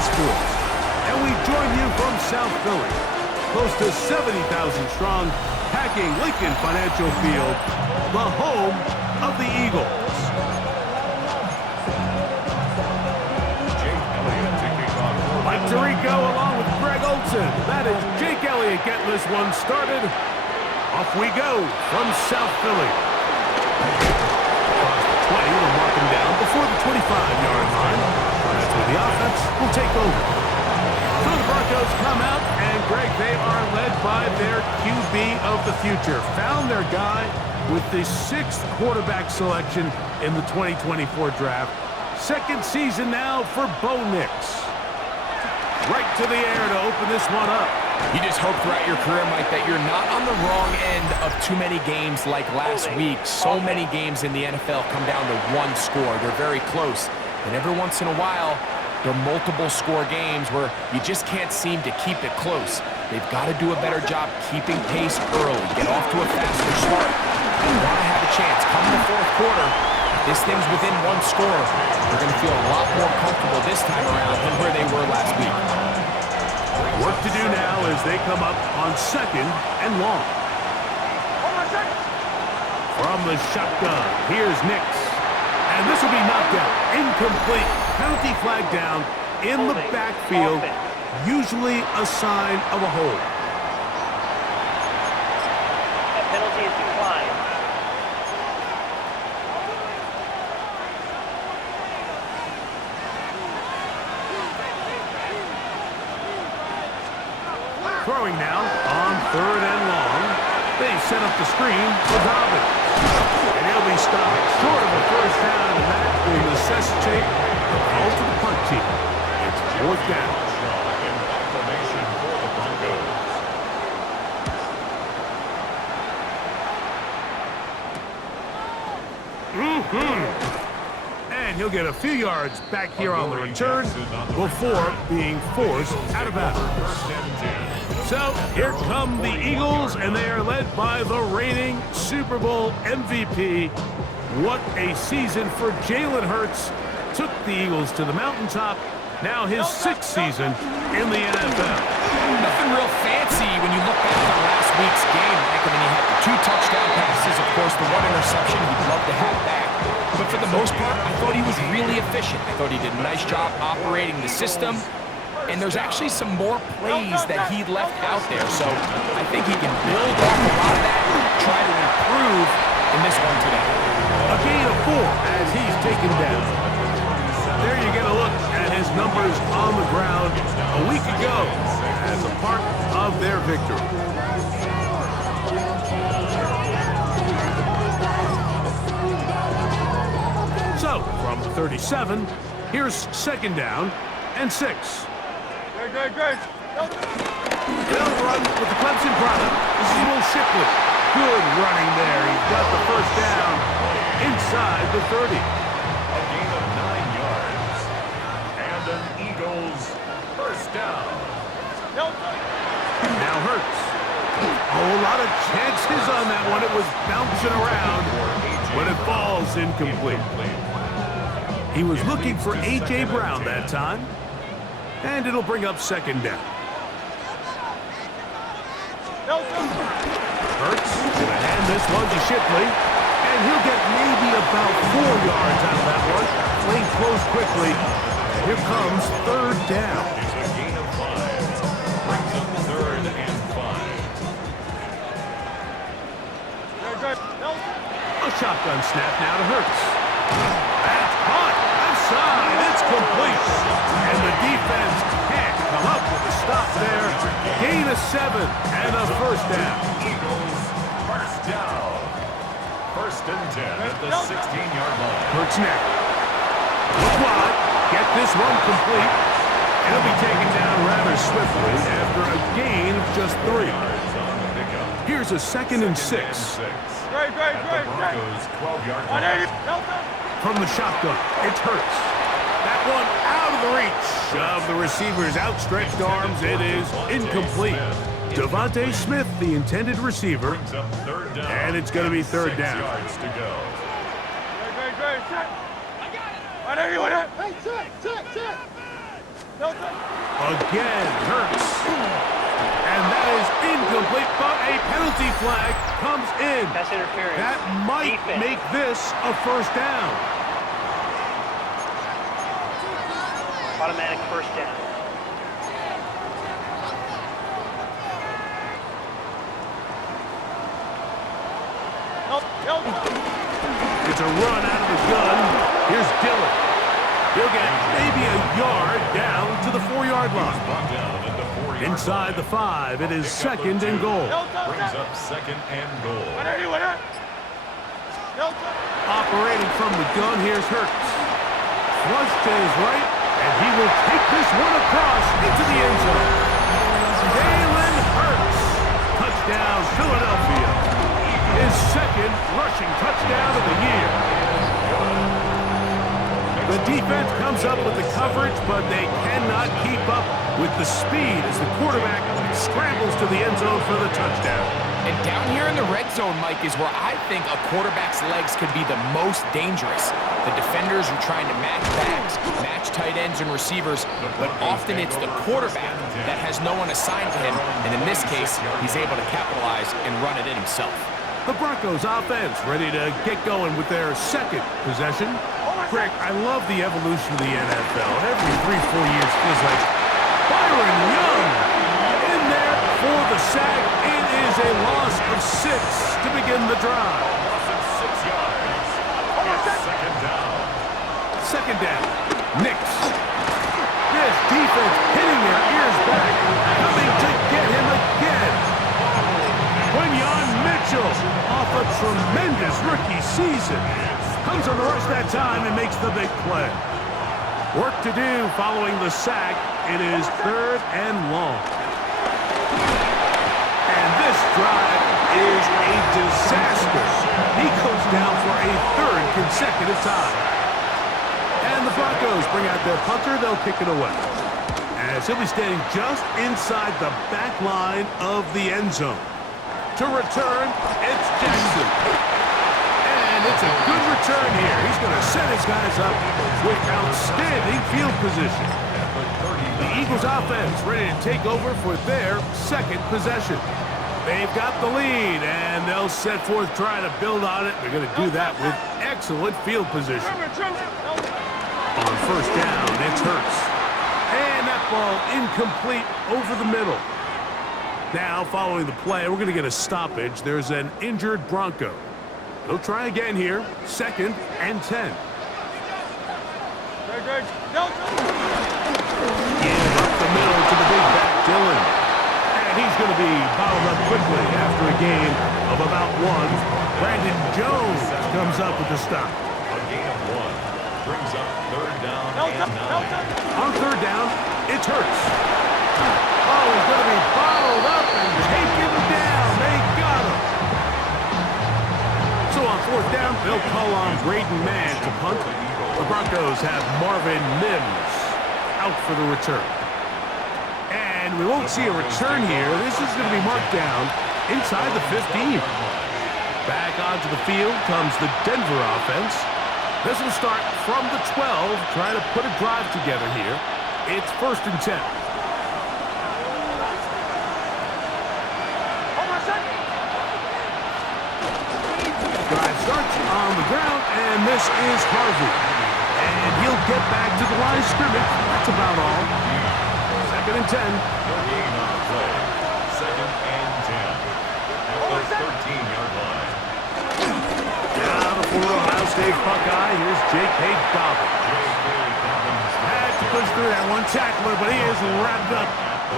Sports. And we join you from South Philly, close to 70,000 strong, packing Lincoln Financial Field, the home of the Eagles. Mike Tirico along with Greg Olson. That is Jake Elliott getting this one started. Off we go from South Philly. Across the 20, they'll mark him down before the 25-yard line. That's where the offense will take over. So the Broncos come out, and Greg, they are led by their QB of the future. Found their guy with the 6th quarterback selection in the 2024 draft. Second season now for Bo Nix. Right to the air to open this one up. You just hope throughout your career, Mike, that you're not on the wrong end of too many games like last week. So many games in the NFL come down to one score. They're very close. And every once in a while, there are multiple score games where you just can't seem to keep it close. They've got to do a better job keeping pace early. Get off to a faster start. You want to have a chance. Come in the fourth quarter, if this thing's within one score, they're going to feel a lot more comfortable this time around than where they were last week. Work to do now as they come up on 2nd and long. From the shotgun, here's Nix. And this will be knocked out. Incomplete. Penalty flag down in the backfield. Usually a sign of a hold. A penalty is declined. Throwing now on 3rd and long. They set up the screen for Dobbins. And he'll be stopped short of the first down, and that will necessitate a call to the punt team. It's 4th down. And he'll get a few yards back here on the return before being forced out of bounds. So here come the Eagles, and they are led by the reigning Super Bowl MVP. What a season for Jalen Hurts. Took the Eagles to the mountaintop. Now his 6th season in the NFL. Nothing real fancy when you look back on last week's game. Like, I mean, he had the 2 touchdown passes, of course, the 1 interception. He'd love to have back. But for the most part, I thought he was really efficient. I thought he did a nice job operating the system. And there's actually some more plays that he left out there. So I think he can build off a lot of that and try to improve in this one today. A gain of 4 as he's taken down. There you get a look at his numbers on the ground a week ago as a part of their victory. So, from the 37, here's 2nd down and 6. Good. They'll run with the Clemson product. This is Will Shipley. Good running there. He's got the first down inside the 30. A gain of 9 yards. And an Eagles first down. Now Hurts. Oh, a lot of chances on that one. It was bouncing around, but it falls incomplete. He was looking for A.J. Brown that time. And it'll bring up 2nd down. Hurts gonna hand this one to Shipley. And he'll get maybe about 4 yards out of that one. Playing close quickly. Here comes 3rd down. It's a gain of 5. Brings up 3rd and 5. A shotgun snap now to Hurts. That's caught. Outside. It's complete. And the defense can't come up with a stop there. Gain of 7 and a first down. Eagles first down. 1st and 10 at the 16-yard line. Hurts neck. Look wide. Get this one complete. He'll be taken down rather swiftly after a gain of just 3. Here's a 2nd and 6. Great. Broncos 12-yard line. From the shotgun, it's Hurts. That one out of the reach of the receiver's outstretched arms. It is incomplete. Devontae Smith, the intended receiver, and it's going to be 3rd down. 6 yards to go. Again, Hurts. And that is incomplete, but a penalty flag comes in. That's interference. That might Defense. make this a first down. Automatic first down. It's a run out of the gun. Here's Dillon. He'll get maybe a yard down to the 4-yard line. Brought down at the 4-yard Inside the 5, it is Pick up the second and 2. goal. Brings up second and goal. Operating from the gun, here's Hurts. Flush to his right, and he will take this one across into the end zone. Jalen Hurts. Touchdown, Philadelphia. His second rushing touchdown of the year. The defense comes up with the coverage, but they cannot keep up with the speed as the quarterback scrambles to the end zone for the touchdown. And down here in the red zone, Mike, is where I think a quarterback's legs could be the most dangerous. The defenders are trying to match backs, match tight ends and receivers, but often it's the quarterback that has no one assigned to him, and in this case, he's able to capitalize and run it in himself. The Broncos offense ready to get going with their second possession. Greg, I love the evolution of the NFL. Every 3-4 years feels like Byron Young in there for the sack. It is a loss of 6 to begin the drive. Loss of 6 yards. It's second down. Second down. Knicks. This defense hitting their ears back, coming to get him again. Quinyon Mitchell off a tremendous rookie season. Comes on the rush that time and makes the big play. Work to do following the sack. It is third and long. And this drive is a disaster. He goes down for a third consecutive time. And the Broncos bring out their punter. They'll kick it away. As he'll be standing just inside the back line of the end zone. To return, it's Jackson. And it's a good return here. He's going to set his guys up with outstanding field position. The Eagles offense ready to take over for their second possession. They've got the lead, and they'll set forth trying to build on it. They're going to do that with excellent field position. On first down, it's Hurts. And that ball incomplete over the middle. Now, following the play, we're going to get a stoppage. There's an injured Bronco. They'll try again here. Second and 10. In up the middle to the big back, Dillon. And he's going to be bottled up quickly after a gain of about 1. Brandon Jones comes up with the stop. A gain of 1. Brings up third down and 9. On third down, it's Hurts. Oh, he's going to be bottled up and taken down. They got him. So on fourth down, they'll call on Braden Mann to punt. The Broncos have Marvin Mims out for the return. And we won't see a return here. This is going to be marked down inside the 15. Back onto the field comes the Denver offense. This will start from the 12, trying to put a drive together here. It's first and 10. Drive starts on the ground, and this is Harvey. And he'll get back to the line of scrimmage. That's about all. Second and 10. No gain on the play. Second and 10. At the 13-yard line. Now the former Ohio State Buckeye. Here's J.K. Dobbins. Had to push through that one tackler, but he is wrapped up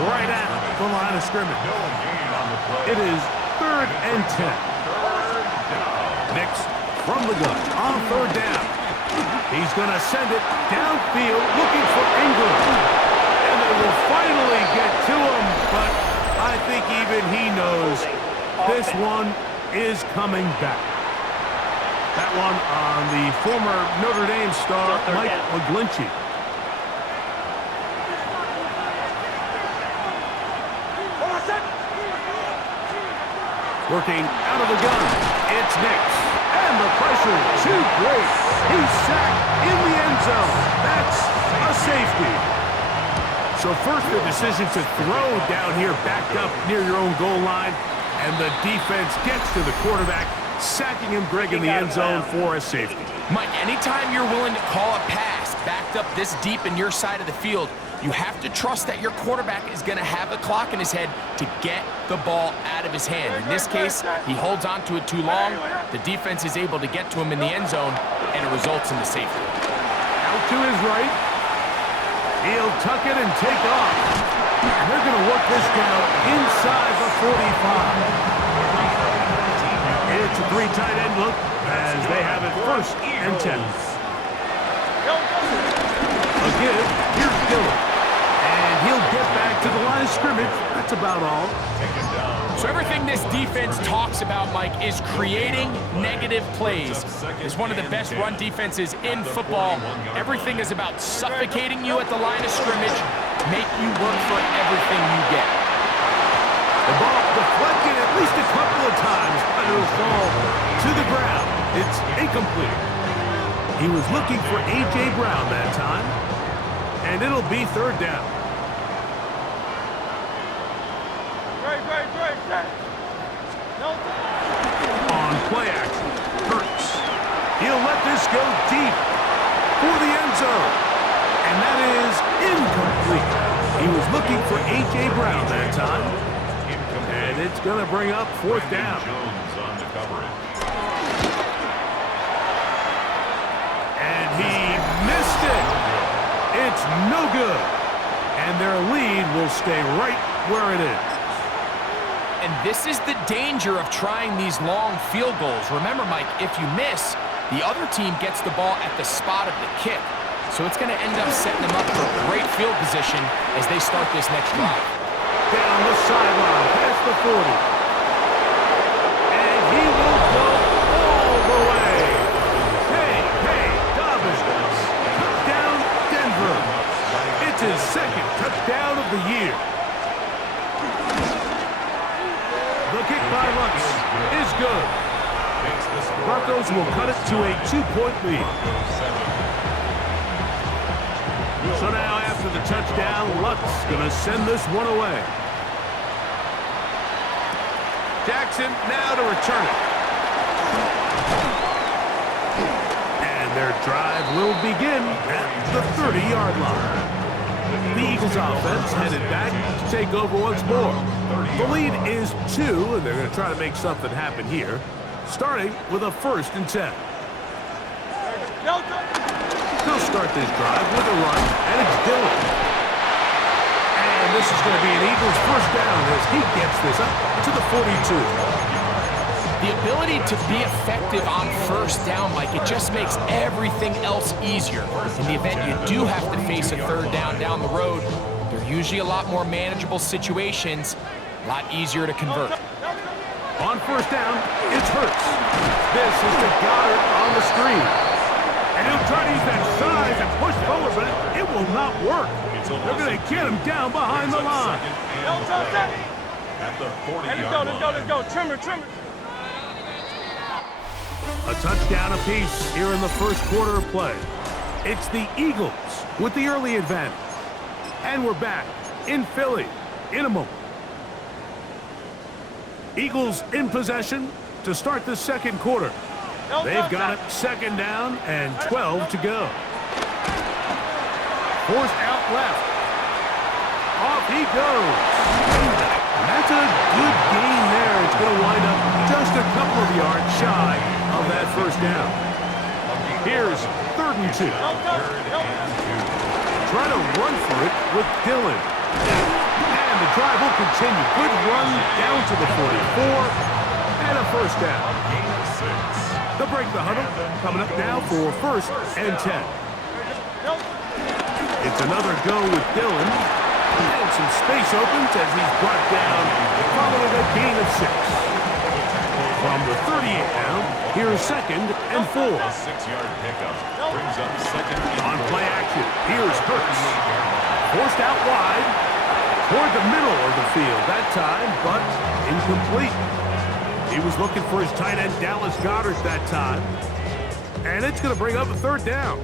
right at the line of scrimmage. No gain on the play. It is third and 10. Knicks from the gun on third down. He's going to send it downfield looking for Ingram. And they will finally get to him, but I think even he knows this one is coming back. That one on the former Notre Dame star, Mike McGlinchey. Working out of the gun, it's Knicks. And the pressure too great. He's sacked in the end zone. That's a safety. So first the decision to throw down here backed up near your own goal line, and the defense gets to the quarterback, sacking him, Greg, in the end zone for a safety. Mike, anytime you're willing to call a pass backed up this deep in your side of the field, you have to trust that your quarterback is going to have the clock in his head to get the ball out of his hand. In this case, he holds on to it too long. The defense is able to get to him in the end zone, and it results in the safety. Out to his right. He'll tuck it and take off. And they're going to work this down inside the 45. It's a three tight end look as they have it first and 10. A give. Here's Dillon. And he'll get back to the line of scrimmage. That's about all. So everything this defense talks about, Mike, is creating negative plays. It's one of the best run defenses in football. Everything is about suffocating you at the line of scrimmage, make you work for everything you get. The ball deflected at least a couple of times, but it'll fall to the ground. It's incomplete. He was looking for A.J. Brown that time, and it'll be third down. On play action, Hurts. He'll let this go deep for the end zone, and that is incomplete. He was looking for A.J. Brown that time. And it's going to bring up fourth down. And he missed it. It's no good. And their lead will stay right where it is. And this is the danger of trying these long field goals. Remember, Mike, if you miss, the other team gets the ball at the spot of the kick. So it's going to end up setting them up for great field position as they start this next drive. Down the sideline, past the 40. And he will go all the way. Hey, Dobbins. Touchdown, Denver. It's his second touchdown of the year. The kick by Lutz is good. Broncos will cut it to a 2-point lead. So now after the touchdown, Lutz going to send this one away. Jackson now to return it. And their drive will begin at the 30-yard line. The Eagles offense headed back to take over once more. The lead is 2, and they're going to try to make something happen here, starting with a 1st and 10. They'll start this drive with a run, and it's Dillon. And this is going to be an Eagles first down as he gets this up to the 42. The ability to be effective on first down, Mike, it just makes everything else easier. In the event you do have to face a third down the road, they're usually a lot more manageable situations, a lot easier to convert. On first down, it's Hurts. This is to Goddard on the screen. And he'll try to use that size and push forward, but it will not work. They're going to get him down behind the line. At the 40-yard line. Let's go. Trimmer. A touchdown apiece here in the first quarter of play. It's the Eagles with the early advantage. And we're back in Philly in a moment. Eagles in possession to start the second quarter. They've got it second down and 12 to go. Forced out left. Off he goes. And that's a good gain there. It's going to wind up just a couple of yards shy of that first down. Here's 3rd and 2. Try to run for it with Dillon. And the drive will continue. Good run down to the 44. And a first down. They'll break the huddle. Coming up now for 1st and 10. It's another go with Dillon. And some space opens as he's brought down following a gain of 6. From the 38 now, here's 2nd and 4. 6-yard pickup brings up 2nd. On play action, here's Hurts. Forced out wide toward the middle of the field that time, but incomplete. He was looking for his tight end, Dallas Goedert, that time. And it's going to bring up a 3rd down.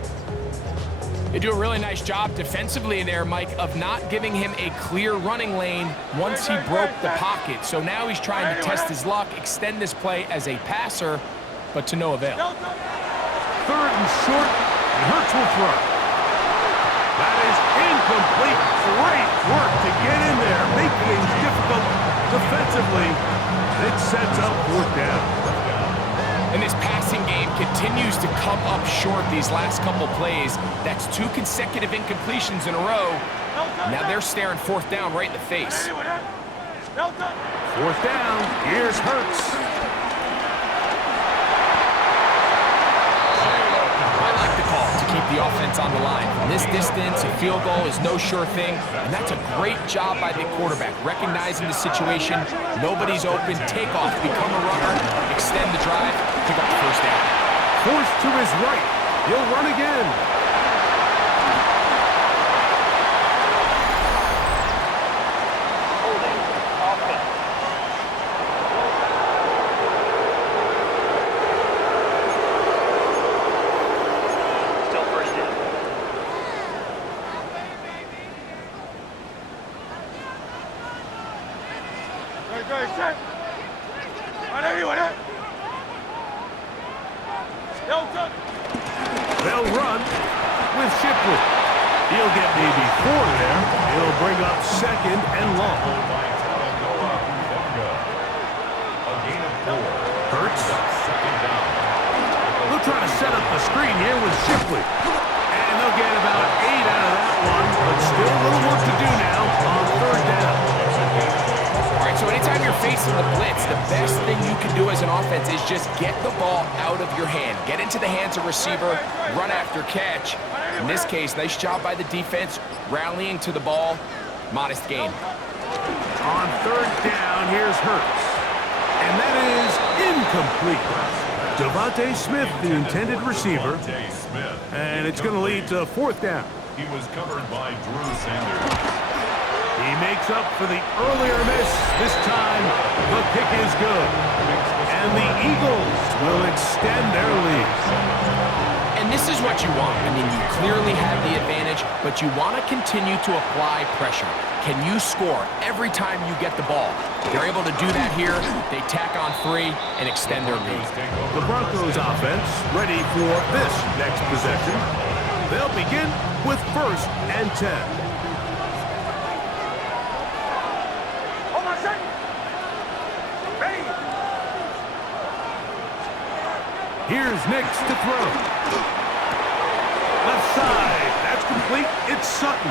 They do a really nice job defensively in there, Mike, of not giving him a clear running lane once he broke the pocket. So now he's trying to test his luck, extend this play as a passer, but to no avail. 3rd and short, and Hurts will throw. That is incomplete. Great work to get in there, make things difficult defensively. It sets up 4th down. And this passing game continues to come up short these last couple plays. That's 2 consecutive incompletions in a row. Now they're staring 4th down right in the face. 4th down, here's Hurts. I like the call to keep the offense on the line. From this distance, a field goal is no sure thing, and that's a great job by the quarterback, recognizing the situation. Nobody's open, take off, become a runner, extend the drive, pick up the 1st down. Forced to his right. He'll run again. Holding. Offense. Still 1st down. They'll run with Shipley. He'll get maybe 4 there. He'll bring up 2nd and long. Hurts. They'll try to set up the screen here with Shipley. And they'll get about 8 out of that one, but still a little work to do now on 3rd down. All right, so anytime you're facing the blitz, the best thing you can do as an offense is just get the ball out of your hand. Get into the hands of receiver, run after catch. In this case, nice job by the defense, rallying to the ball. Modest gain. On 3rd down, here's Hurts. And that is incomplete. Devontae Smith, the intended receiver. And it's going to lead to 4th down. He was covered by Drew Sanders. He makes up for the earlier miss. This time, the kick is good. And the Eagles will extend their lead. And this is what you want. I mean, you clearly have the advantage, but you want to continue to apply pressure. Can you score every time you get the ball? They're able to do that here. They tack on 3 and extend their lead. The Broncos offense ready for this next possession. They'll begin with 1st and 10. Here's Nix to throw. Left side. That's complete. It's Sutton.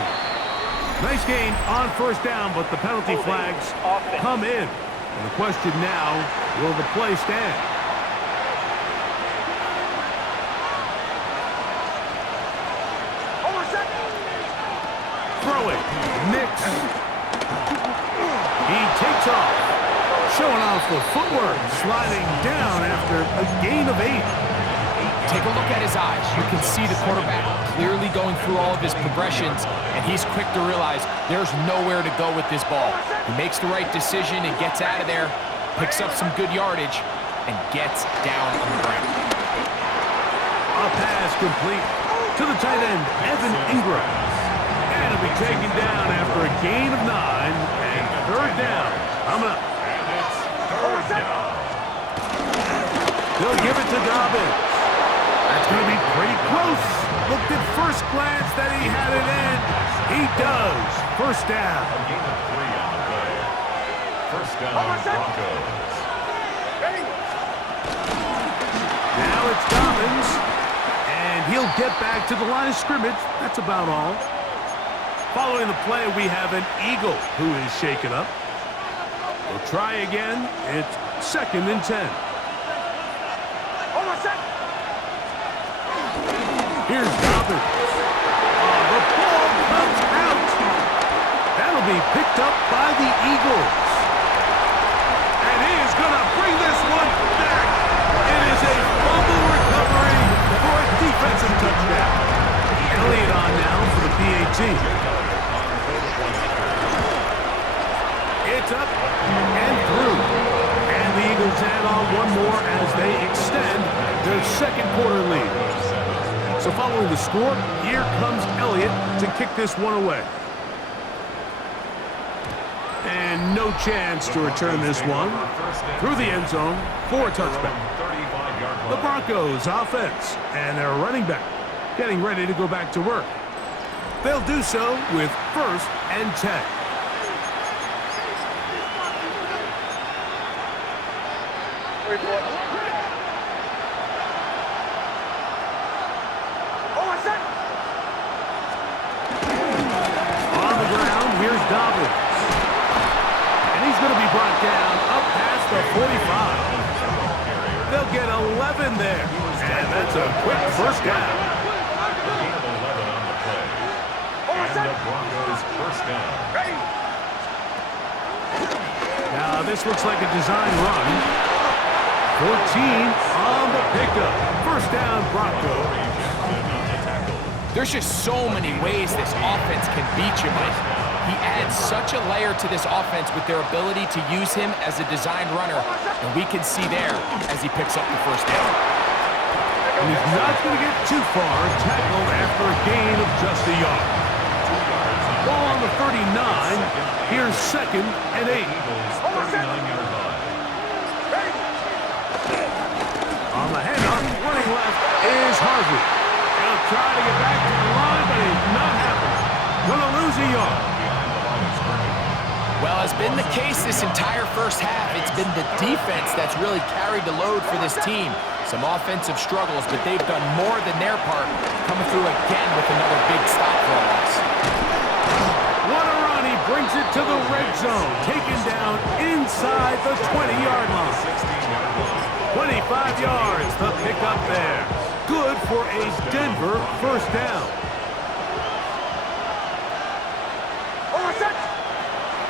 Nice gain on 1st down, but the penalty flags come in. And the question now, will the play stand? Throwing. Nix. He takes off. Showing off the footwork, sliding down after a gain of 8. Take a look at his eyes. You can see the quarterback clearly going through all of his progressions, and he's quick to realize there's nowhere to go with this ball. He makes the right decision and gets out of there, picks up some good yardage, and gets down on the ground. A pass complete to the tight end, Evan Ingram. And it'll be taken down after a gain of 9, and 3rd down. Coming up. They'll give it to Dobbins. That's going to be pretty close. Looked at first glance that he had it in. He does. 1st down. A gain of 3 on the play. 1st down, Broncos. Now it's Dobbins. And he'll get back to the line of scrimmage. That's about all. Following the play, we have an Eagle who is shaken up. We'll try again. It's 2nd and 10. Here's Dobbins. The ball comes out. That'll be picked up by the Eagles. And he is going to bring this one back. It is a fumble recovery for a defensive touchdown. Elliott on now for the PAT. It's up and through. And the Eagles add on one more as they extend their 2nd quarter lead. So following the score, here comes Elliott to kick this one away. And no chance to return this one through the end zone for a touchback. The Broncos offense and their running back getting ready to go back to work. They'll do so with 1st and 10. On the ground, here's Dobbins. And he's going to be brought down up past the 45. They'll get 11 there. And that's a quick first down. And the Broncos first down. Now this looks like a design run. 14 on the pickup. First down, Broncos. There's just so many ways this offense can beat you, Mike. He adds such a layer to this offense with their ability to use him as a designed runner, and we can see there as he picks up the first down. And he's not going to get too far tackled after a gain of just a yard. Ball on the 39. Here's 2nd and 8. On the handoff, running left is Harvey. He'll try to get back to the line, but he's not happening. Gonna lose a yard. Well, as been the case this entire first half, it's been the defense that's really carried the load for this team. Some offensive struggles, but they've done more than their part, coming through again with another big stop for a loss. What a run. He brings it to the red zone, taken down inside the 20-yard line. 25 yards, the pickup there. Good for a Denver first down.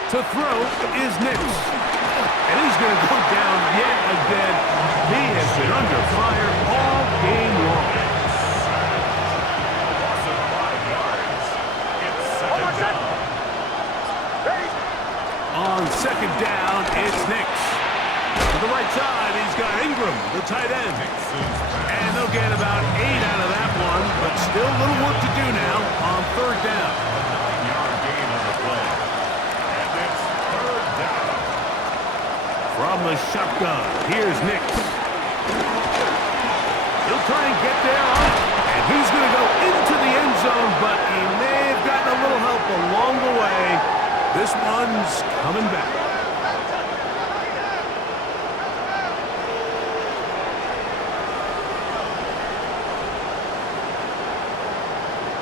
To throw is Nix. And he's going to go down yet again. He has been under fire all game long. On 2nd down, it's Nix. To the right side, he's got Ingram, the tight end. And they'll get about 8 out of that one, but still a little work to do now on 3rd down. From the shotgun, here's Nix. He'll try and get there, and he's going to go into the end zone, but he may have gotten a little help along the way. This one's coming back.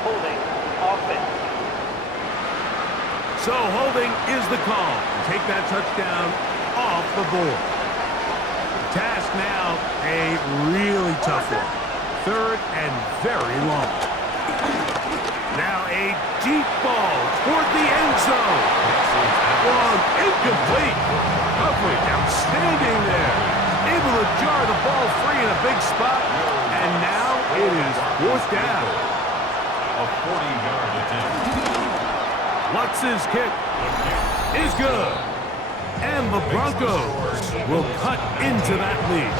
Holding offense. So holding is the call. Take that touchdown off the board. The task now, a really tough one. 3rd and very long. Now a deep ball toward the end zone. One incomplete. Coverage outstanding there. Able to jar the ball free in a big spot. And now it is 4th down. A 40-yard attempt. Lutz's kick is good. And the Broncos will cut into that lead.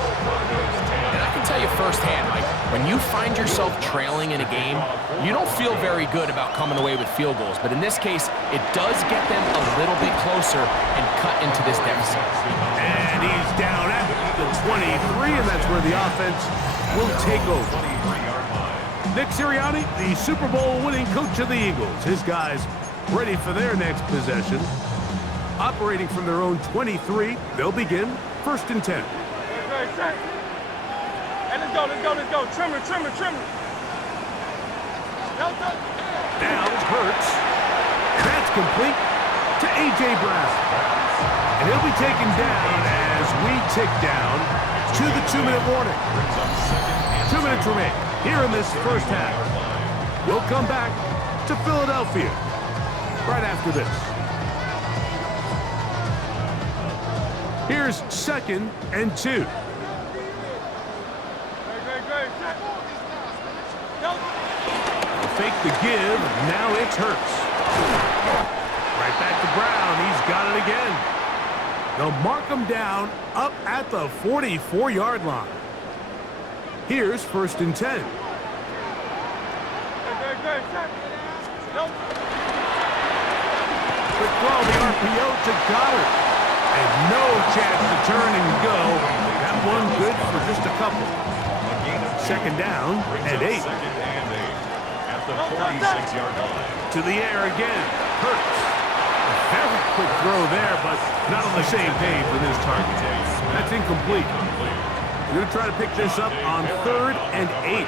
And I can tell you firsthand, Mike, when you find yourself trailing in a game, you don't feel very good about coming away with field goals. But in this case, it does get them a little bit closer and cut into this deficit. And he's down at the 23, and that's where the offense will take over. Nick Sirianni, the Super Bowl winning coach of the Eagles. His guys ready for their next possession. Operating from their own 23, they'll begin 1st and 10. Hey, let's go. Trimmer. Now Hurts. And that's complete to A.J. Brown. And he'll be taken down as we tick down to the 2-minute warning. 2 minutes remain here in this first half. We'll come back to Philadelphia right after this. Here's 2nd and 2. Fake the give. Now it's Hurts. Right back to Brown. He's got it again. They'll mark him down up at the 44-yard line. Here's 1st and 10. Great, great, set. Nope. Quick throw, the RPO to Goddard. And no chance to turn and go. That one good for just a couple. Second down and 8. Second and 8 at the 46-yard line. To the air again. Hurts. A very quick throw there, but not on the same page with his target. That's incomplete. We're going to try to pick this up on 3rd and 8.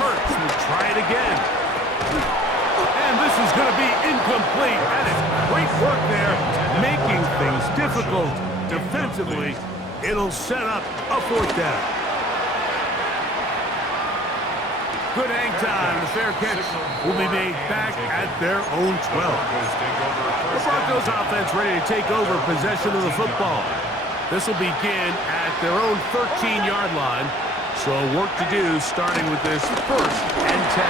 Hurts will try it again. And this is going to be incomplete. That is great work there, making things difficult defensively. It'll set up a 4th down. Good hang time. The fair catch will be made back at their own 12. The Broncos offense ready to take over possession of the football. This will begin at their own 13-yard line. So work to do starting with this 1st and 10.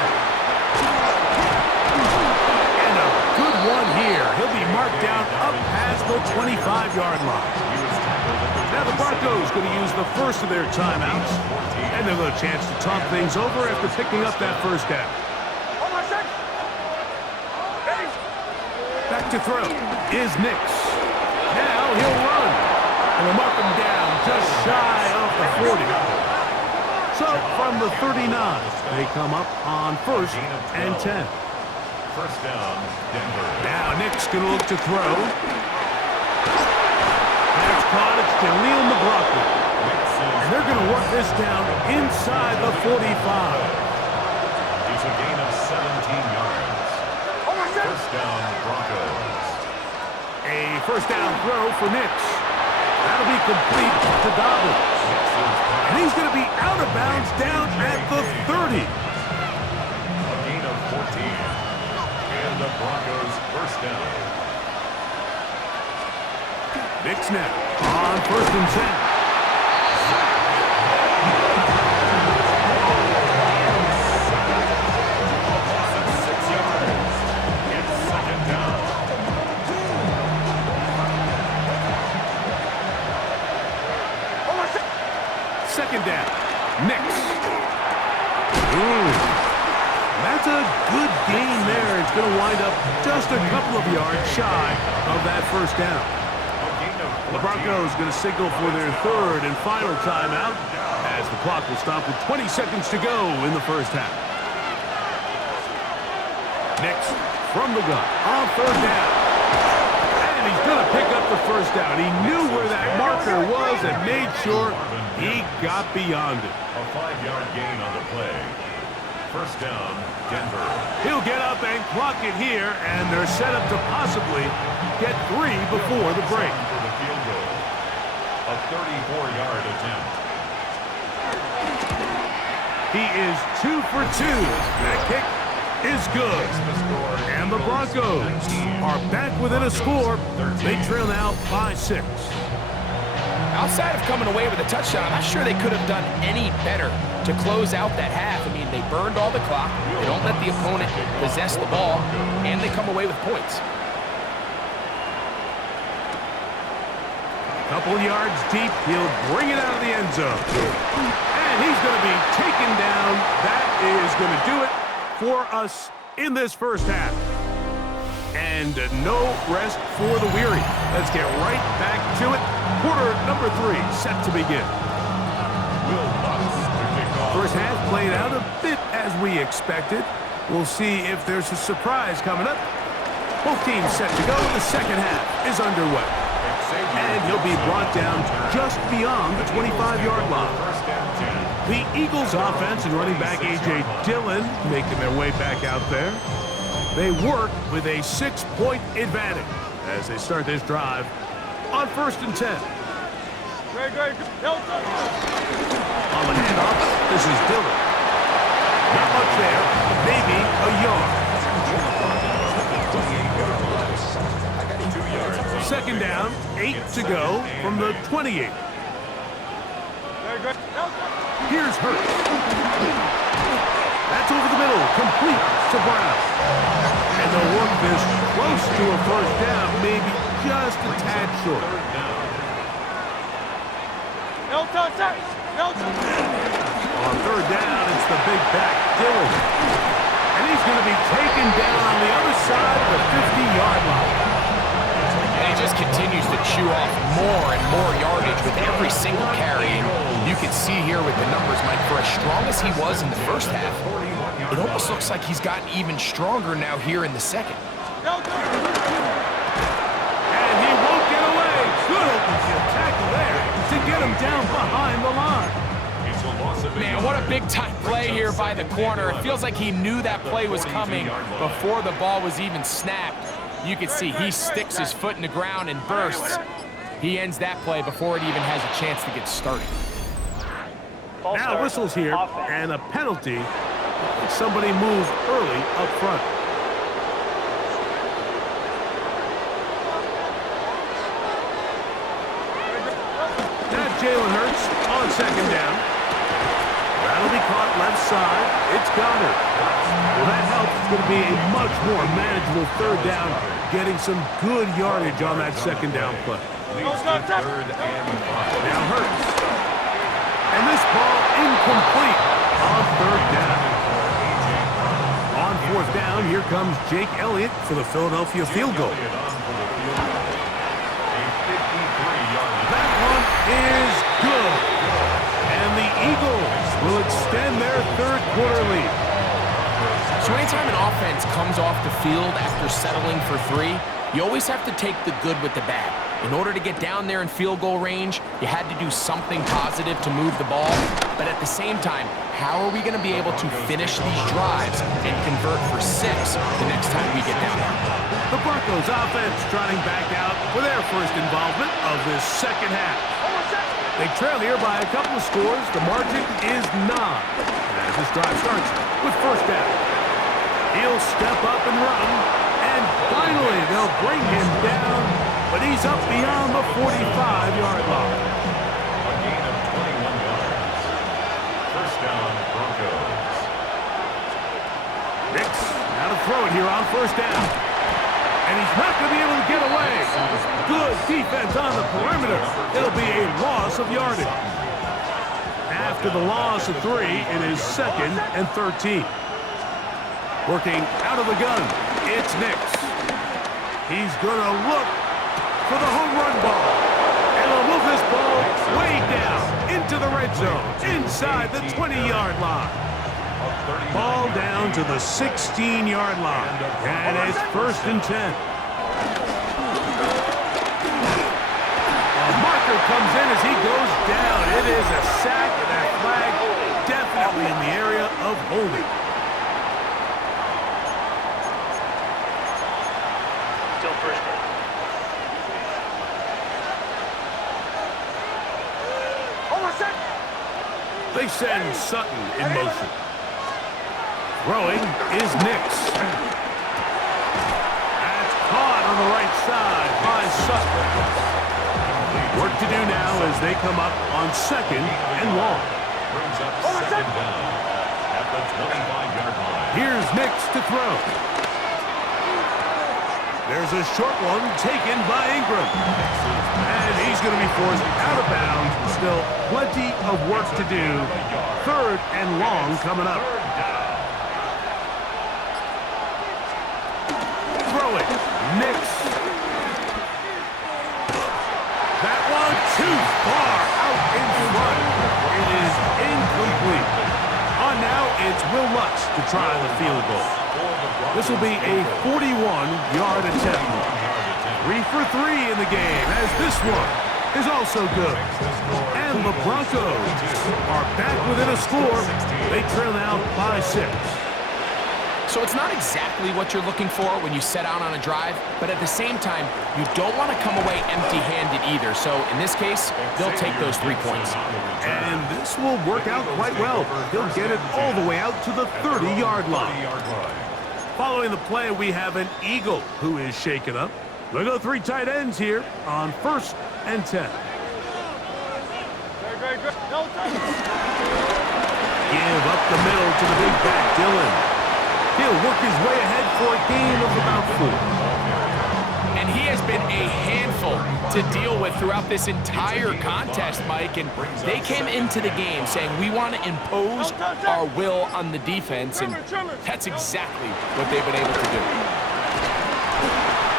And a good one here. He'll be marked down up past the 25-yard line. Now the Broncos going to use the first of their timeouts. And they'll have a chance to talk things over after picking up that 1st down. Back to throw is Nix. Now he'll run. And they'll mark him down just shy of the 40. So from the 39, they come up on 1st and 10. First down, Denver. Now Nix going to look to throw. That's caught. It's Jaleel McLaughlin. And they're going to work this down inside the 45. It's a gain of 17 yards. First down, Broncos. A 1st down throw for Nix. That'll be complete to Dobbins. And he's going to be out of bounds down at the 30. A gain of 14. And the Broncos first down. Nix now on 1st and 10. Second down. Nix. Ooh. That's a good gain there. It's going to wind up just a couple of yards shy of that 1st down. The Broncos going to signal for their 3rd and final timeout as the clock will stop with 20 seconds to go in the 1st half. Nix from the gun on 3rd down. And he's going to pick up the 1st down. He knew where that marker was and made sure he got beyond it. A 5-yard gain on the play. First down, Denver. He'll get up and clock it here, and they're set up to possibly get 3 before the break. For the field goal. A 34-yard attempt. He is 2 for 2. That kick is good. And the Broncos are back within a score. They trail now by 6. Outside of coming away with a touchdown, I'm not sure they could have done any better to close out that half. I mean, they burned all the clock. They don't let the opponent possess the ball, and they come away with points. Couple yards deep, he'll bring it out of the end zone. And he's going to be taken down. That is going to do it for us in this 1st half. And no rest for the weary. Let's get right back to it. Quarter number 3 set to begin. 1st half played out a bit as we expected. We'll see if there's a surprise coming up. Both teams set to go. The 2nd half is underway. And he'll be brought down just beyond the 25-yard line. The Eagles offense and running back A.J. Dillon making their way back out there. They work with a 6-point advantage as they start this drive on 1st and 10. Great, great. On the handoff, this is Dillon. Not much there, maybe a yard. 2nd down, 8 to go from the 28. Here's Hurts. That's over the middle, complete to Brown. And they'll work this close to a 1st down, maybe just a tad short. On third down, it's the big back, Dylan. And he's going to be taken down on the other side of the 50-yard line. And he just continues to chew off more and more yardage with every single carry. And you can see here with the numbers, Mike, for as strong as he was in the first half, it almost looks like he's gotten even stronger now here in the second. And he won't get away. Good open field tackle there to get him down behind the line. Man, what a big-time play here by the corner. It feels like he knew that play was coming before the ball was even snapped. You can see he sticks his foot in the ground and bursts. He ends that play before it even has a chance to get started. Now whistles here and a penalty. Somebody moved early up front. Now Jalen Hurts on second down. That'll be caught left side. It's Goddard. Well, that helps. It's going to be a much more manageable third down, getting some good yardage on that second down play. Now Hurts. And this ball incomplete on third down. On fourth down, here comes Jake Elliott for the Philadelphia field goal. That one is good. And the Eagles will extend their third quarter lead. So anytime an offense comes off the field after settling for 3, you always have to take the good with the bad. In order to get down there in field goal range, you had to do something positive to move the ball. But at the same time, how are we going to be able to finish these drives and convert for 6 the next time we get down there? The Broncos offense trotting back out for their first involvement of this second half. They trail here by a couple of scores. The margin is 9. As this drive starts with first down. He'll step up and run. And finally, they'll bring him down. But he's up beyond the 45-yard line. A gain of 21 yards. First down, Broncos. Nix, now to throw it here on first down. And he's not going to be able to get away. Good defense on the perimeter. It'll be a loss of yardage. After the loss of 3, it is 2nd and 13. Working out of the gun, it's Nix. He's going to look for the home run ball. And he'll move this ball way down into the red zone, inside the 20-yard line. Ball down to the 16-yard line. And it's 1st and 10. A marker comes in as he goes down. It is a sack, and that flag definitely in the area of holding. Still first down. They send Sutton in motion. Throwing is Nix. That's caught on the right side by Sutton. Work to do now as they come up on 2nd and long. Brings up 2nd down at the 25-yard line. Here's Nix to throw. There's a short one taken by Ingram. And he's going to be forced out of bounds. Still plenty of work to do. 3rd and long coming up. Throw it. Nix. That one too far out in front. It is incomplete. On now, it's Will Lutz to try the field goal. This will be a 41-yard attempt. 3 for 3 in the game, as this one is also good. And the Broncos are back within a score. They trail now by 6. So it's not exactly what you're looking for when you set out on a drive, but at the same time, you don't want to come away empty-handed either. So in this case, they'll take those 3 points. And this will work out quite well. He'll get it all the way out to the 30-yard line. Following the play, we have an Eagle who is shaken up. We'll go 3 tight ends here on 1st and 10. Give up the middle to the big back, Dylan. He'll work his way ahead for a gain of about 4. And he has been a handful to deal with throughout this entire contest, Mike. And they came into the game saying, we want to impose our will on the defense. And that's exactly what they've been able to do.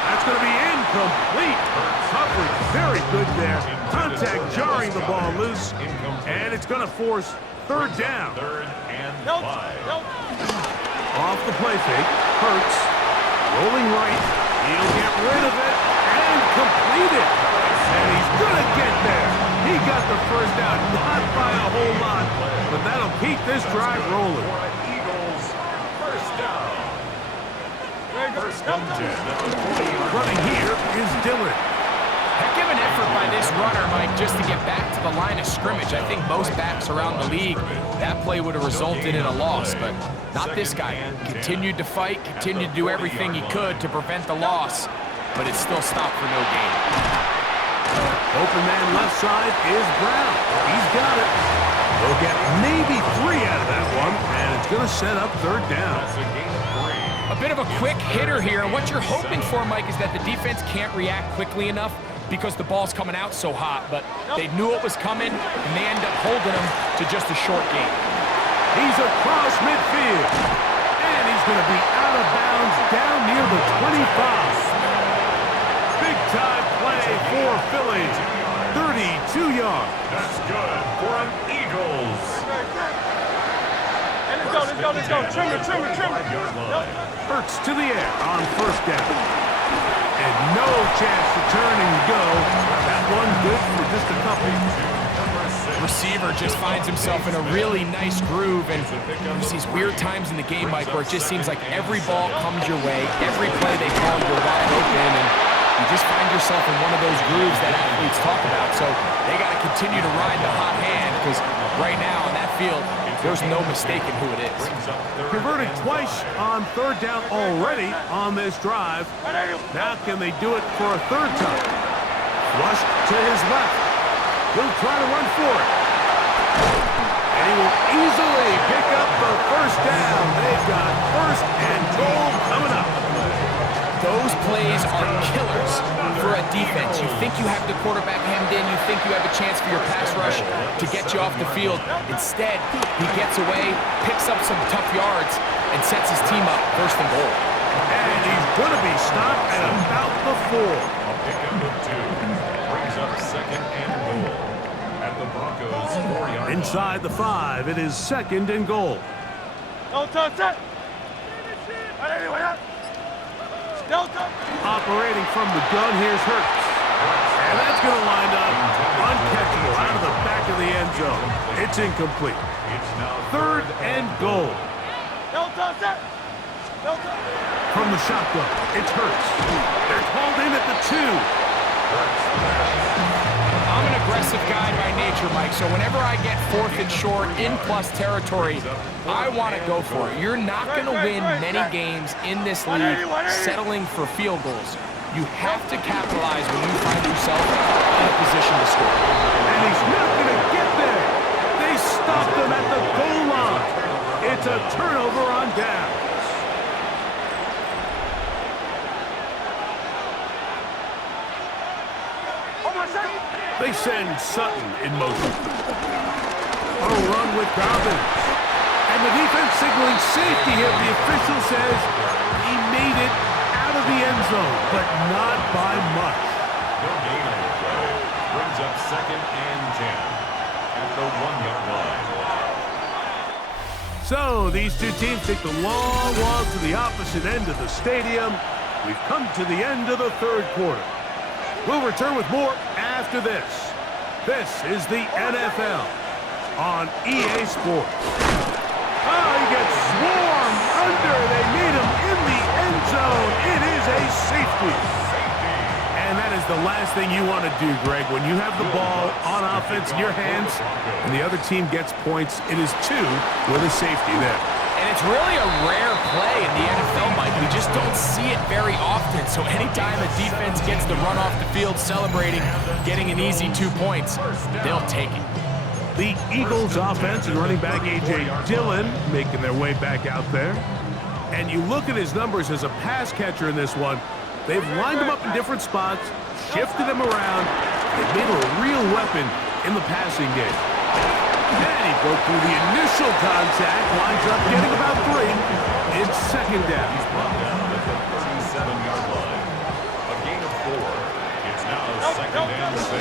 That's going to be incomplete. Coverage very good there. Contact jarring the ball loose. And it's going to force third down. Third and 5. Off the play fake. Hurts. Rolling right. He'll get rid of it and complete it. And he's going to get there. He got the first down, not by a whole lot, but that'll keep this drive rolling. Eagles, first down. First and 10. Running here is Dillon. Heck of an effort by this runner, Mike, just to get back to the line of scrimmage. I think most backs around the league, that play would have resulted in a loss, but not this guy. Continued to fight, continued to do everything he could to prevent the loss, but it still stopped for no gain. Open man left side is Brown. He's got it. He'll get maybe 3 out of that one, and it's going to set up third down. That's a gain of 3. A bit of a quick hitter here, and what you're hoping for, Mike, is that the defense can't react quickly enough because the ball's coming out so hot, but they knew it was coming, and they end up holding him to just a short gain. He's across midfield, and he's going to be out of bounds down near the 25. Big-time play for Philly, 32 yards. That's good for an Eagles. Hey, let's go. Trim it. Hurts to the air on first down. And no chance to turn and go. That one good for just a couple. Receiver just finds himself in a really nice groove, and there's these weird times in the game, Mike, where it just seems like every ball comes your way, every play they call, you're wide open, and you just find yourself in one of those grooves that athletes talk about. So they got to continue to ride the hot hand, because right now on that field, there's no mistaking who it is. Converted twice on third down already on this drive. Now can they do it for a third time? Flushed to his left. He'll try to run for it. And he will easily pick up the first down. They've got first and goal coming up. Those plays are killers for a defense. You think you have the quarterback hemmed in. You think you have a chance for your pass rush to get you off the field. Instead, he gets away, picks up some tough yards, and sets his team up first and goal. And he's going to be stopped at about the 4. A pickup of 2. Brings up second and goal. At the Broncos' 4-yard line. Inside the 5, it is second and goal. Operating from the gun, here's Hurts. And that's going to wind up uncatchable out of the back of the end zone. It's incomplete. It's now Third and goal. From the shotgun, it's Hurts. They're called in at the 2. I'm an aggressive guy by nature, Mike, so whenever I get fourth and short in plus territory, I want to go for it. You're not going to win many games in this league settling for field goals. You have to capitalize when you find yourself in a position to score. And he's not going to get there. They stopped him at the goal line. It's a turnover on downs. They send Sutton in motion. A run with Dobbins. And the defense signaling safety here. The official says he made it out of the end zone, but not by much. no gain on the play. Brings up second and 10 at the 1-yard line. So these two teams take the long walk to the opposite end of the stadium. We've come to the end of the third quarter. We'll return with more after this. This is the NFL on EA Sports. Oh, he gets swarmed under. They meet him in the end zone. It is a safety. And that is the last thing you want to do, Greg. When you have the ball on offense in your hands and the other team gets points, it is 2 with a safety there. And it's really a rare play in the NFL, Mike. We just don't see it very often. So anytime a defense gets to run off the field celebrating, getting an easy 2 points, they'll take it. The Eagles offense and running back A.J. Dillon making their way back out there. And you look at his numbers as a pass catcher in this one, They've lined him up in different spots, shifted him around. They've made him a real weapon in the passing game. And he broke through the initial contact, winds up getting about 3. It's second down. He's brought down at the 37-yard line. A gain of 4. It's now second and 6.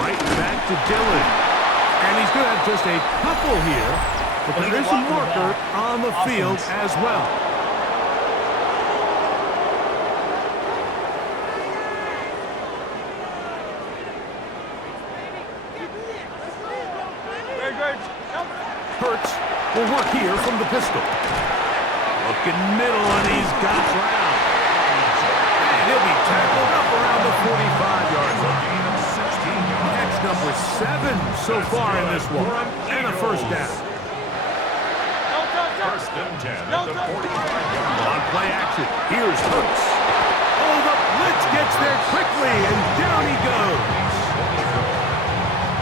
Right back to Dillon. And he's going to have just a couple here, but there is a marker on the field as well. Hurts will work here from the pistol. Looking middle, and he's got Brown. And he'll be tackled up around the 45-yard line. Catch number 7 so far in this one. And a first down. First and 10 at the 45-yard line. On play action, here's Hurts. Oh, the blitz gets there quickly, and down he goes.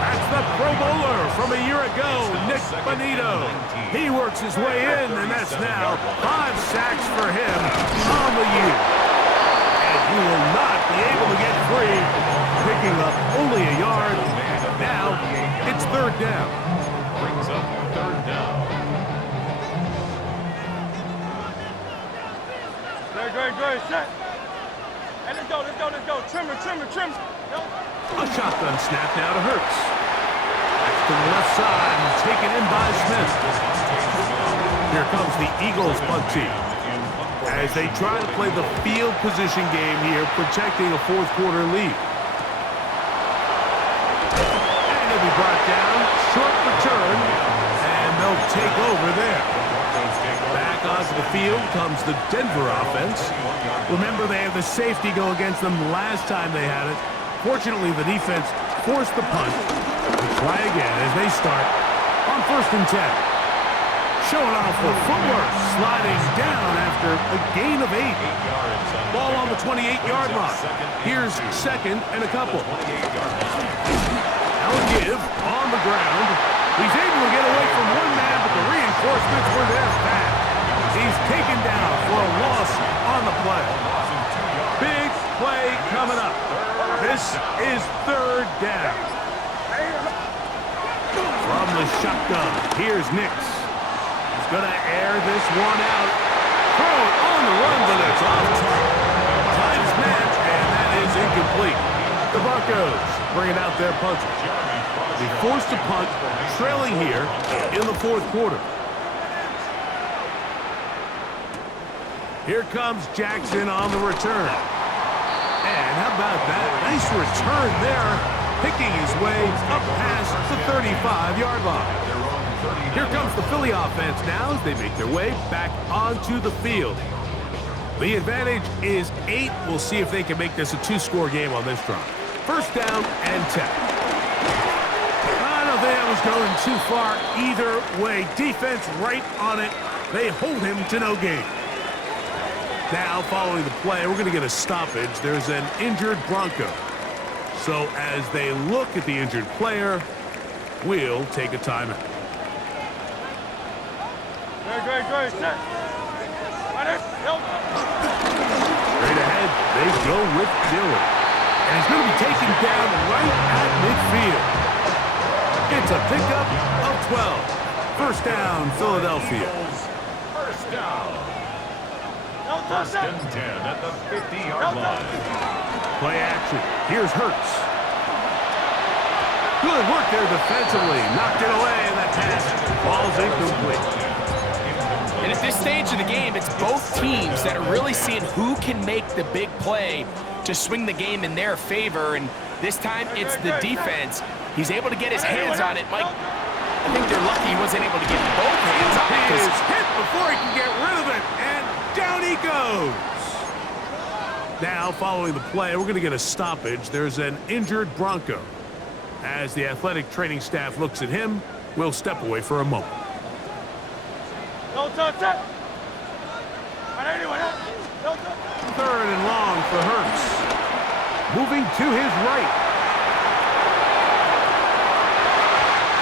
That's the Pro Bowler from a year ago, Nick Bonito. He works his way in, and that's now 5 sacks for him on the year. And he will not be able to get free, picking up only a yard. Now, it's third down. Brings up third down. Great, set. And let's go. Trim. A shotgun snap now to Hurts. That's to the left side and taken in by Smith. Here comes the Eagles punt team as they try to play the field position game here, protecting a fourth quarter lead. And he'll be brought down, short return, and they'll take over there. Back onto the field comes the Denver offense. Remember, they had the safety go against them last time they had it. Fortunately, the defense forced the punt. They try again as they start on first and 10. Showing off for footwork, sliding down after a gain of 8. Ball on the 28-yard line. Here's second and a couple. Now a give on the ground. He's able to get away from one man, but the reinforcements were there fast. He's taken down for a loss on the play. Big play coming up. This is third down. From the shotgun, here's Nix. He's going to air this one out. Throw it on the run, but it's off target. Tight snap, and that is incomplete. The Broncos bringing out their punter. They forced a punt, trailing here in the fourth quarter. Here comes Jackson on the return. And how about that? Nice return there, picking his way up past the 35-yard line. Here comes the Philly offense now as they make their way back onto the field. The advantage is 8. We'll see if they can make this a 2-score game on this drive. First down and 10. I don't think I was going too far either way. Defense right on it. They hold him to no gain. Now, following the play, we're going to get a stoppage. There's an injured Bronco. So as they look at the injured player, we'll take a timeout. Great, set. Straight ahead, they go with Dillon. And he's going to be taken down right at midfield. It's a pickup of 12. First down, Philadelphia. First down. First and 10 at the 50-yard line. Play action. Here's Hurts. Good work there defensively. Knocked it away, and that pass falls incomplete. And at this stage of the game, it's both teams that are really seeing who can make the big play to swing the game in their favor. And this time, it's the defense. He's able to get his hands on it. Mike, I think they're lucky he wasn't able to get both hands on it. He is hit before he can get rid of it, and down he goes. Now, following the play, we're going to get a stoppage. There's an injured Bronco. As the athletic training staff looks at him, we'll step away for a moment. Third and long for Hurts. Moving to his right.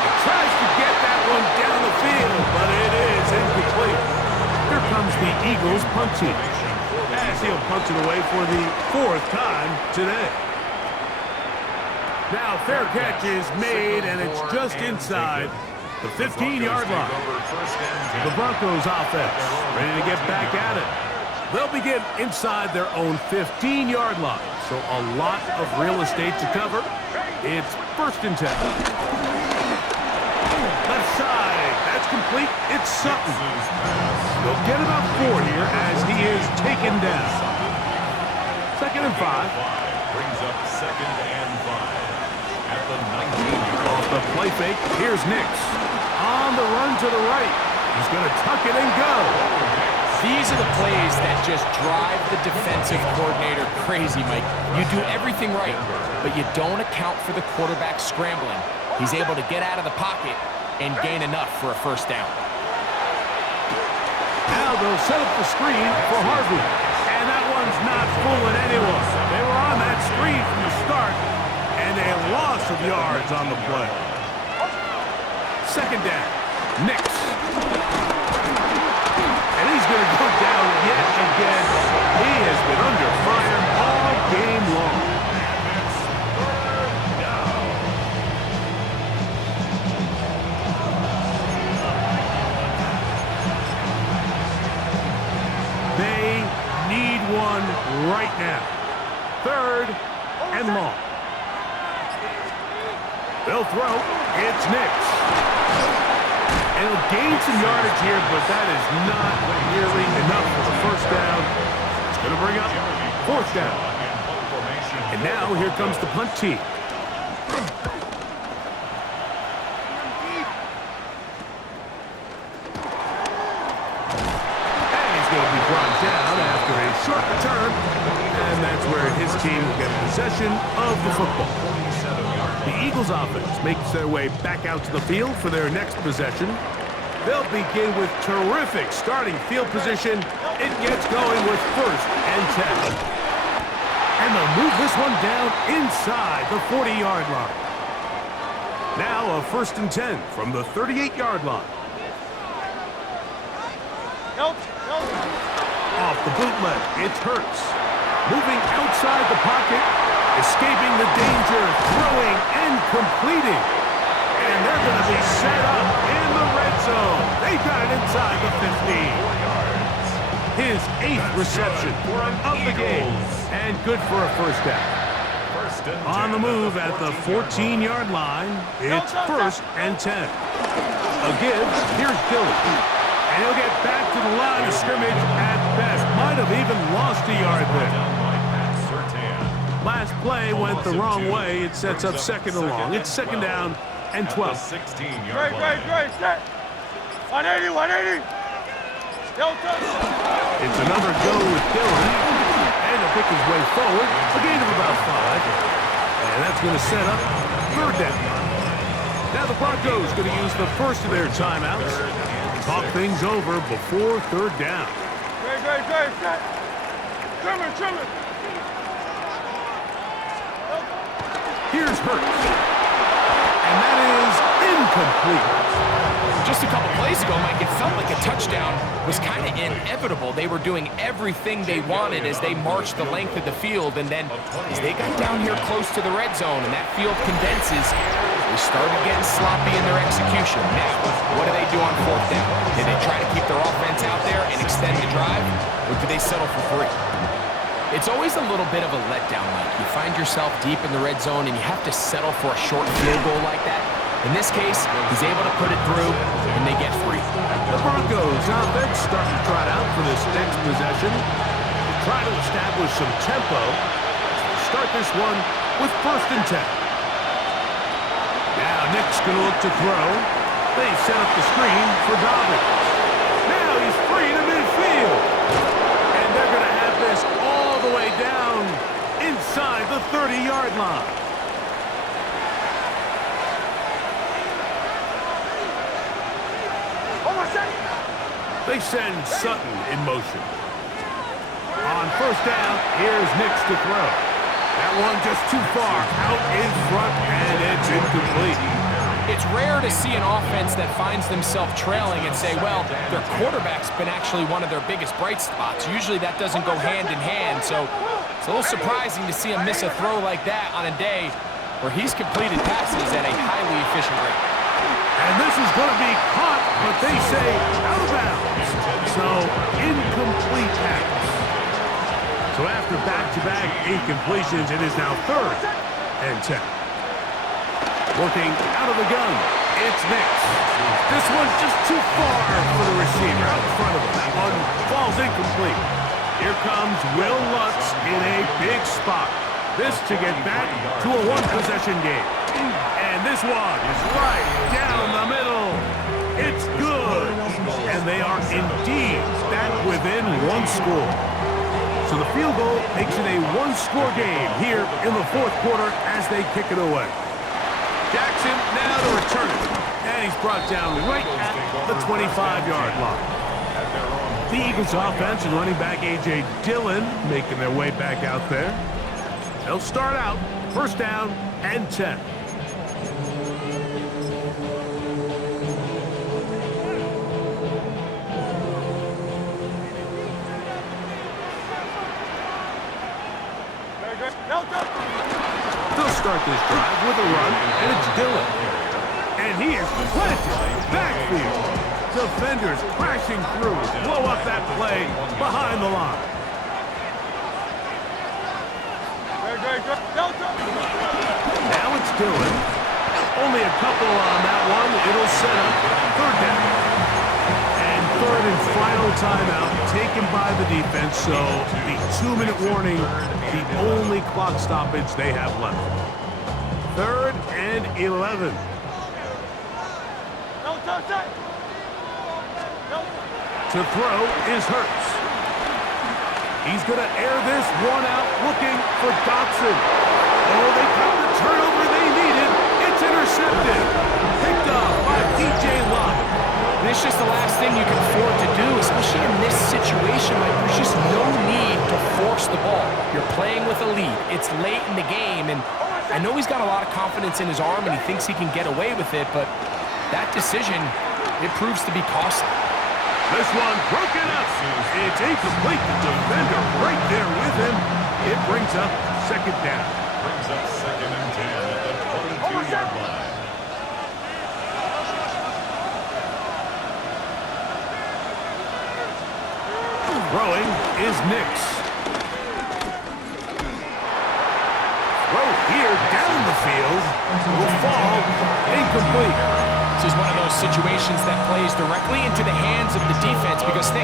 He tries to get that one down the field, but it is incomplete. Here comes the Eagles punt team. As see him punch it away for the 4th time today. Now, fair catch is made, and it's just inside the 15-yard line. The Broncos offense ready to get back at it. They'll begin inside their own 15-yard line, so a lot of real estate to cover. It's 1st and 10. Left side, that's complete. It's Sutton. They'll get about 4 here as he is taken down. 2nd and 5. Brings up 2nd and 5 at the 19-yard. Off the play fake, here's Nix. On the run to the right. He's going to tuck it and go. These are the plays that just drive the defensive coordinator crazy, Mike. You do everything right, but you don't account for the quarterback scrambling. He's able to get out of the pocket and gain enough for a 1st down. Now they'll set up the screen for Harvey. And that one's not fooling anyone. They were on that screen from the start, and a loss of yards on the play. 2nd down, Nix. And he's going to go down yet again. He has been under fire all game long. They need one right now. 3rd and long. They'll throw. It's Nix. And he'll gain some yardage here, but that is not nearly enough for the 1st down. It's going to bring up 4th down. And now here comes the punt team. And he's going to be brought down after a short return. And that's where his team will get possession of the football. The Eagles offense makes their way back out to the field for their next possession. They'll begin with terrific starting field position. It gets going with 1st and 10. And they'll move this one down inside the 40-yard line. Now a 1st and 10 from the 38-yard line. Help. Off the bootleg, it's Hurts. Moving outside the pocket, escaping the danger, throwing and completing. And they're going to be set up in the red zone. They got it inside the 15. His 8th reception of the game. And good for a 1st down. On the move at the 14-yard line, it's 1st and 10. A give, here's Dillon. And he'll get back to the line of scrimmage at best. Might have even lost a yard there. Last play went the wrong way. It sets up 2nd and long. It's 2nd down and 12. 16-yard line. Great, set. 180. It's another go with Dillon. And he'll pick his way forward. A gain of about 5. And that's going to set up 3rd down. Now the Broncos going to use the first of their timeouts. Talk things over before 3rd down. Great, set. Trim it. Here's Hurts. And that is incomplete. Just a couple plays ago, Mike, it felt like a touchdown was kind of inevitable. They were doing everything they wanted as they marched the length of the field, and then as they got down here close to the red zone and that field condenses, they started getting sloppy in their execution. Now, what do they do on 4th down? Did they try to keep their offense out there and extend the drive, or do they settle for 3? It's always a little bit of a letdown, Mike. You find yourself deep in the red zone and you have to settle for a short field goal like that. In this case, he's able to put it through, and they get free. The Broncos offense starting to trot out for this next possession. Try to establish some tempo. Start this one with 1st and 10. Now Nick's going to look to throw. They set up the screen for Dobbins. Now he's free to midfield. And they're going to have this all the way down inside the 30-yard line. They send Sutton in motion. On 1st down, here's Nix to throw. That one just too far out in front, and it's incomplete. It's rare to see an offense that finds themselves trailing and say, well, their quarterback's been actually one of their biggest bright spots. Usually that doesn't go hand in hand, so it's a little surprising to see him miss a throw like that on a day where he's completed passes at a highly efficient rate. And this is going to be caught, but they say out of bounds. So, incomplete pass. So after back-to-back incompletions, it is now 3rd and 10. Looking out of the gun, it's Nix. This one's just too far for the receiver out in front of him. That one falls incomplete. Here comes Will Lutz in a big spot. This to get back to a one-possession game. And this one is right down the middle. It's good. And they are indeed back within one score. So the field goal makes it a one-score game here in the 4th quarter as they kick it away. Jackson now to return it. And he's brought down right at the 25-yard line. The Eagles offense and running back A.J. Dillon making their way back out there. They'll start out 1st down and 10. They'll start this drive with a run, and it's Dillon. And he is planted backfield. Defenders crashing through, blow up that play behind the line. Now it's Dillon. Only a couple on that one. It'll set up 3rd down. And 3rd and final timeout taken by the defense. So the 2-minute warning, the only clock stoppage they have left. 3rd and 11. To throw is Hurts. He's going to air this one out, looking for Dotson. Oh, they got the turnover they needed. It's intercepted. Picked off by P.J. Locke. And it's just the last thing you can afford to do, especially in this situation. Like, there's just no need to force the ball. You're playing with a lead. It's late in the game, and I know he's got a lot of confidence in his arm, and he thinks he can get away with it, but that decision, it proves to be costly. This one broken up. It's incomplete. The defender right there with him. It brings up 2nd down. Brings up 2nd and 10 at the 22-yard line. Throwing is Nix. Throw here down the field. Will fall incomplete. This is one of those situations that plays directly into the hands of the defense because they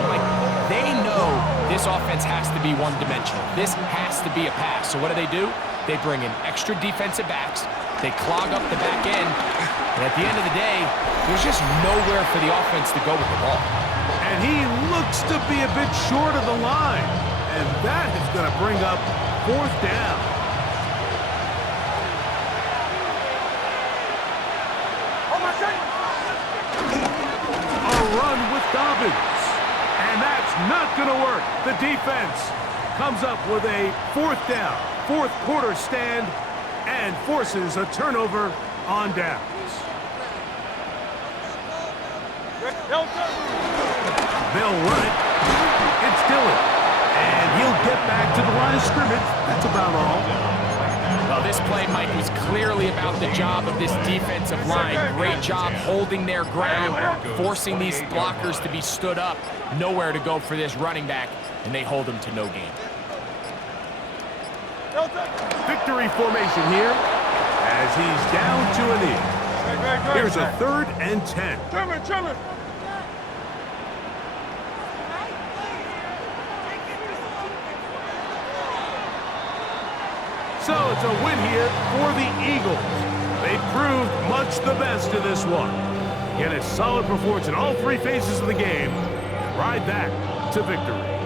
know this offense has to be one-dimensional. This has to be a pass. So what do? They bring in extra defensive backs. They clog up the back end. And at the end of the day, there's just nowhere for the offense to go with the ball. And he looks to be a bit short of the line. And that is going to bring up 4th down. Run with Dobbins. And that's not going to work. The defense comes up with a 4th down, 4th quarter stand, and forces a turnover on downs. They'll run it. It's Dillon. And he'll get back to the line of scrimmage. That's about all. Well, this play, Mike, was clearly about the job of this defensive line. Great job holding their ground, forcing these blockers to be stood up. Nowhere to go for this running back, and they hold him to no gain. Victory formation here as he's down to a knee. Here's a 3rd and 10. Trim it. So it's a win here for the Eagles. They proved much the best in this one. Get a solid performance in all 3 phases of the game and ride that to victory.